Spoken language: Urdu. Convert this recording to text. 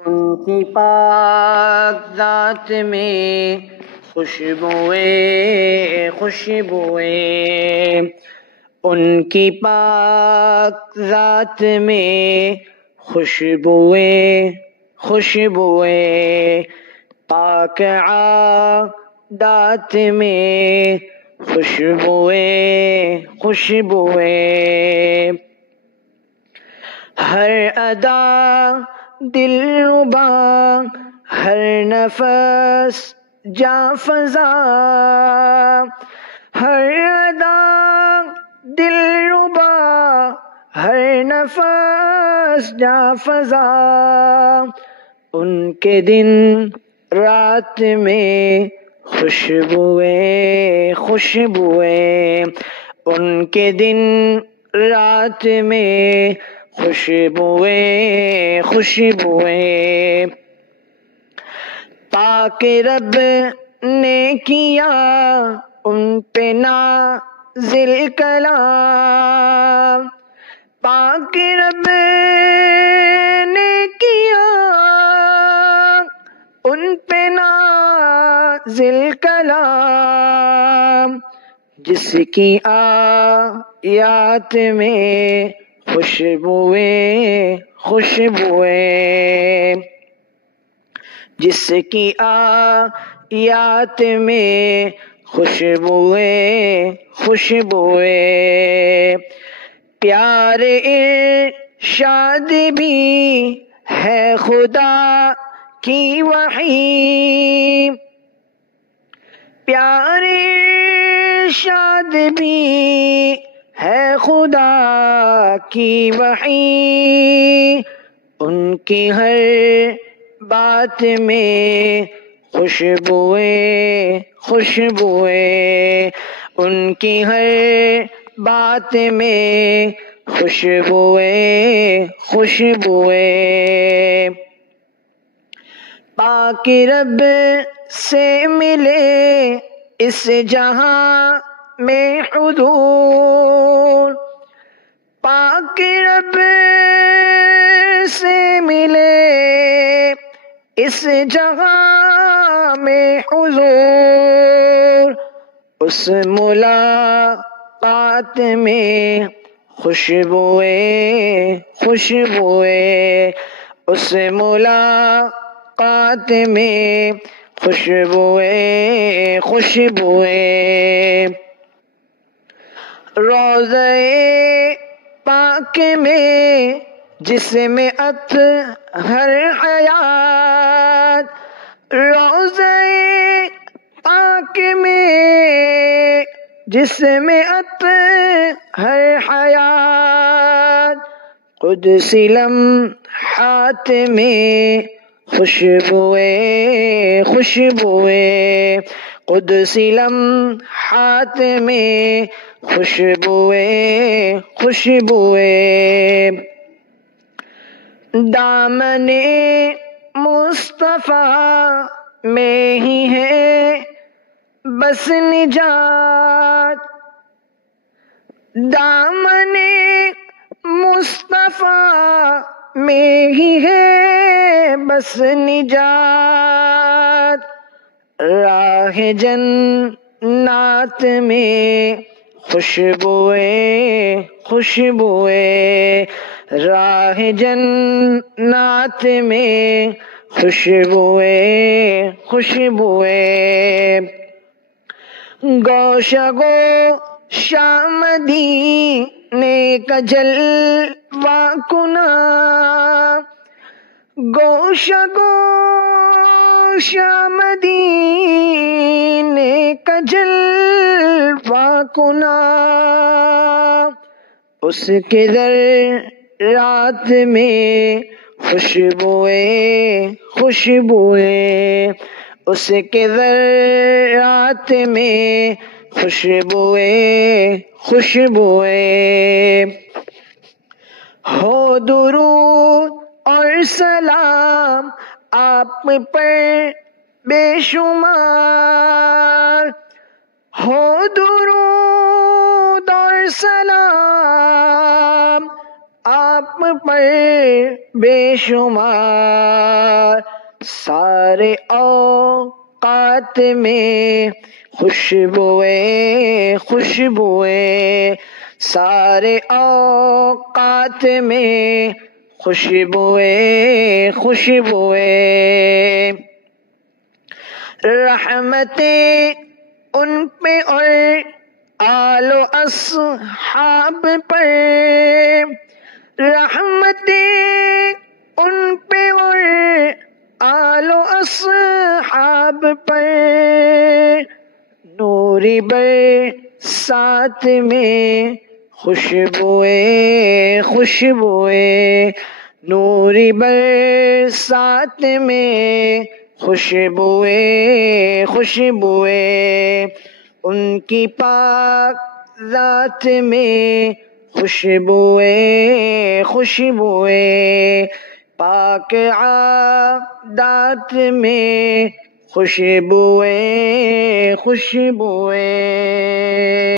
ان کی پاک ذات میں خوشبوئیں خوشبوئیں، ان کی پاک ذات میں خوشبوئیں خوشبوئیں، پاک عادات میں خوشبوئیں خوشبوئیں، ہر ادا دلربا، ہر نفس جاں فضا، ہر ادا دلربا، ہر نفس جاں فضا، ان کے دن رات میں خوشبوئیں خوشبوئیں، ان کے دن رات میں خوشبوئیں خوشبوئیں، پاک رب نے کیا ان پہ نازل کلام، پاک رب نے کیا ان پہ نازل کلام، جس کی آیات میں خوشبوئیں خوشبوئیں، جس کی آیات میں خوشبوئیں خوشبوئیں، پیار ارشاد بھی ہے خدا کی وحی، پیار ارشاد بھی ہے خدا کی وحی، ان کی ہر بات میں خوشبوئیں خوشبوئیں، ان کی ہر بات میں خوشبوئیں خوشبوئیں، پاک رب سے ملے اس جہاں میں حضور، پاک رب سے ملے اس جگہ میں حضور، اس ملاقات میں خوشبوئیں خوشبوئیں، اس ملاقات میں خوشبوئیں خوشبوئیں، روضہ پاک میں جس میں اطہر حیات، روضہ پاک میں جس میں اطہر حیات، قدسی لمحات میں خوشبوئیں خوشبوئیں، قدسی لمحات میں خوشبوئیں خوشبوئیں، دامن مصطفیٰ میں ہی ہے بس نجات، دامن مصطفیٰ میں ہی ہے بس نجات، راہ جنات میں خوشبوئیں خوشبوئیں، راہ جنات میں خوشبوئیں خوشبوئیں، گوشہ گوشہ مدینے کا جلوہ کناں، گوشہ گوشہ مدینے کا جلوہ کناں، اس کے ذرات میں خوشبوئیں خوشبوئیں، اس کے ذرات میں خوشبوئیں خوشبوئیں، ہو درود اور سلام آپ پر بے شمار، ہو درود اور سلام آپ آپ پر بے شمار، سارے اوقات میں خوشبوئے خوشبوئے، سارے اوقات میں خوشبوئے خوشبوئے، رحمتیں ان پہ اور آل و اصحاب پر، رحمتیں ان پہ اور آل و اصحاب پر، نوری برسات میں خوشبوئے خوشبوئے، نوری برسات میں خوشبوئے خوشبوئے، ان کی پاک ذات میں خوشبوئے خوشبوئے، پاک عادات میں خوشبوئے خوشبوئے۔